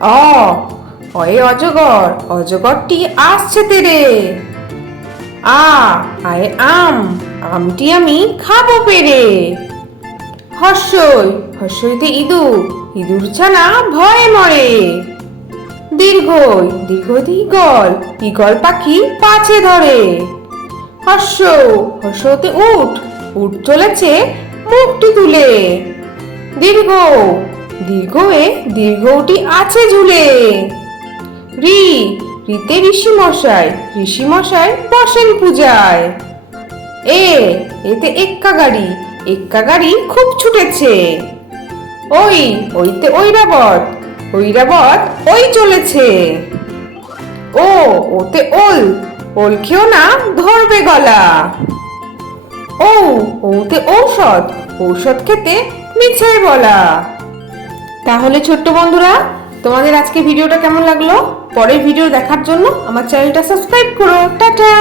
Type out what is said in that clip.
অ অয়ে অজগর, অজগরটি আসছে তেরে। আয়ে আম, আমটি আমি খাবো পেরে। হর্ষই, হর্ষইতে ইঁদুর, ইঁদুর ছানা ভয়ে মরে। দীর্ঘই, দীর্ঘইতে ঈগল, ঈগল পাখি পাছে ধরে। হর্ষ, হর্ষতে উট, উট চলেছে মুখটি তুলে। দীর্ঘ, দীর্ঘয়ে দীর্ঘটি আছে ঝুলে। ঋ, ঋতে ঋষি মশাই, ঋষি মশাই বসেন পূজায়। এতে এক্কা গাড়ি, এক্কা গাড়ি খুব ছুটেছে। ওইতে ঐরাবত, ঐরাবত ওই চলেছে। ওতে ওল, ওল খেও না ধরবে গলা। ওতে ঔষধ, ঔষধ খেতে মিছে বলা। তাহলে ছোট্ট বন্ধুরা, তোমাদের আজকে ভিডিওটা কেমন লাগলো? পরের ভিডিও দেখার জন্য আমার চ্যানেলটা সাবস্ক্রাইব করো। টাটা।